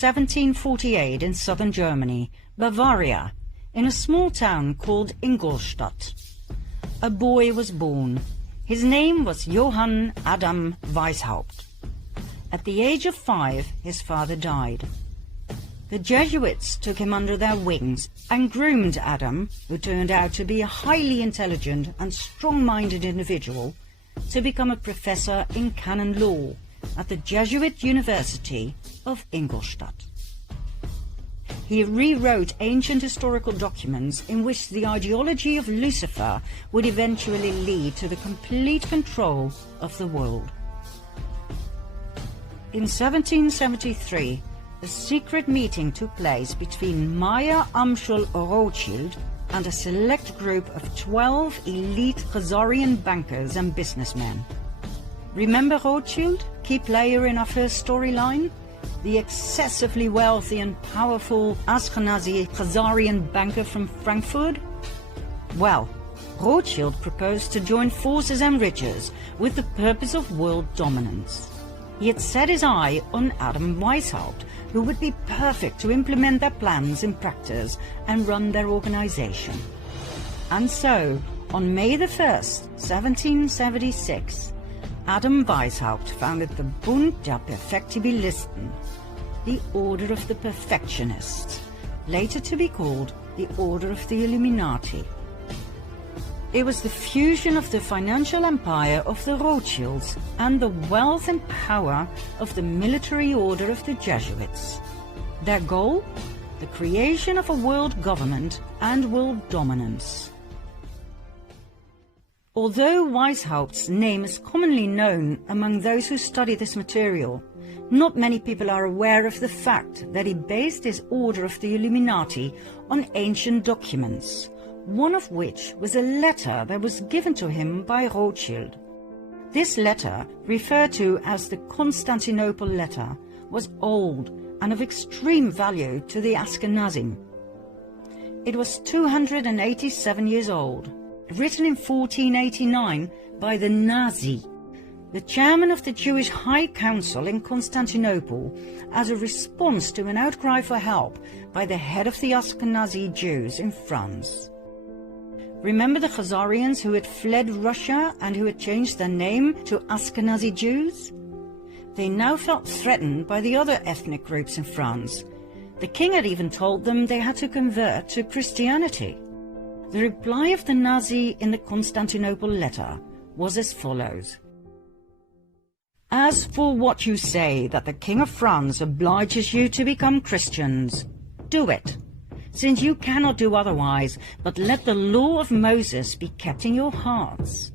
1748 in southern Germany, Bavaria, in a small town called Ingolstadt. A boy was born. His name was Johann Adam Weishaupt. At the age of 5, his father died. The Jesuits took him under their wings and groomed Adam, who turned out to be a highly intelligent and strong-minded individual, to become a professor in canon law at the Jesuit University of Ingolstadt. He rewrote ancient historical documents in which the ideology of Lucifer would eventually lead to the complete control of the world. In 1773, a secret meeting took place between Meyer Amschel Rothschild and a select group of 12 elite Khazarian bankers and businessmen. Remember Rothschild, key player in our first storyline? The excessively wealthy and powerful Ashkenazi Khazarian banker from Frankfurt? Well, Rothschild proposed to join forces and riches with the purpose of world dominance. He had set his eye on Adam Weishaupt, who would be perfect to implement their plans in practice and run their organization. And so, on May the 1st, 1776, Adam Weishaupt founded the Bund der Perfektibilisten, the Order of the Perfectionists, later to be called the Order of the Illuminati. It was the fusion of the financial empire of the Rothschilds and the wealth and power of the military order of the Jesuits. Their goal? The creation of a world government and world dominance. Although Weishaupt's name is commonly known among those who study this material, not many people are aware of the fact that he based his Order of the Illuminati on ancient documents, one of which was a letter that was given to him by Rothschild. This letter, referred to as the Constantinople letter, was old and of extreme value to the Ashkenazim. It was 287 years old, written in 1489 by the Nazi, the chairman of the Jewish High Council in Constantinople, as a response to an outcry for help by the head of the Ashkenazi Jews in France. Remember the Khazarians who had fled Russia and who had changed their name to Ashkenazi Jews? They now felt threatened by the other ethnic groups in France. The king had even told them they had to convert to Christianity. The reply of the Nazi in the Constantinople letter was as follows. As for what you say that the King of France obliges you to become Christians, do it, since you cannot do otherwise, but let the law of Moses be kept in your hearts.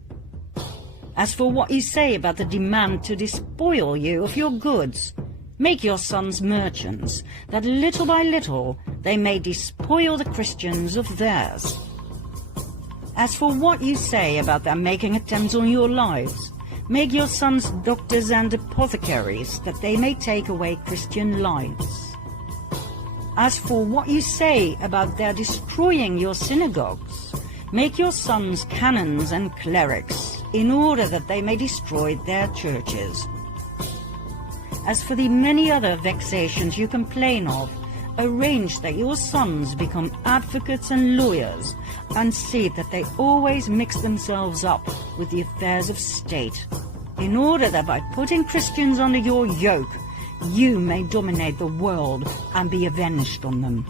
As for what you say about the demand to despoil you of your goods, make your sons merchants, that little by little they may despoil the Christians of theirs. As for what you say about their making attempts on your lives, make your sons doctors and apothecaries, that they may take away Christian lives. As for what you say about their destroying your synagogues, make your sons canons and clerics, in order that they may destroy their churches. As for the many other vexations you complain of, arrange that your sons become advocates and lawyers, and see that they always mix themselves up with the affairs of state, in order that by putting Christians under your yoke, you may dominate the world and be avenged on them.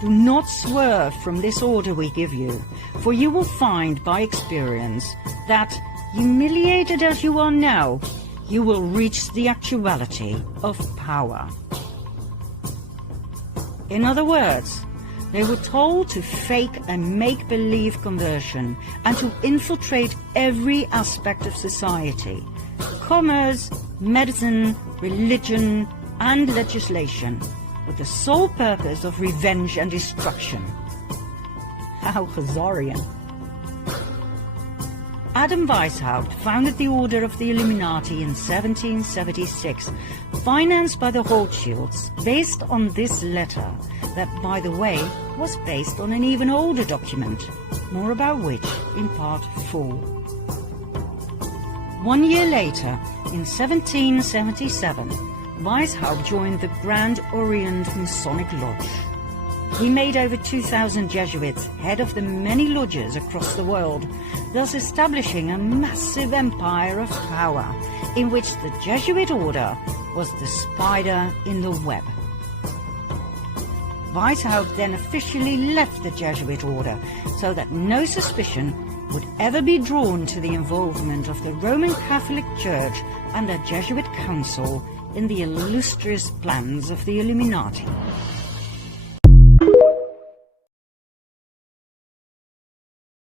Do not swerve from this order we give you, for you will find by experience that, humiliated as you are now, you will reach the actuality of power. In other words, they were told to fake a make-believe conversion and to infiltrate every aspect of society: commerce, medicine, religion, and legislation, with the sole purpose of revenge and destruction. How Khazarian! Adam Weishaupt founded the Order of the Illuminati in 1776, financed by the Rothschilds, based on this letter, that, by the way, was based on an even older document, more about which in Part 4. 1 year later, in 1777, Weishaupt joined the Grand Orient Masonic Lodge. He made over 2,000 Jesuits head of the many lodges across the world, thus establishing a massive empire of power in which the Jesuit order was the spider in the web. Weishaupt then officially left the Jesuit order so that no suspicion would ever be drawn to the involvement of the Roman Catholic Church and the Jesuit Council in the illustrious plans of the Illuminati.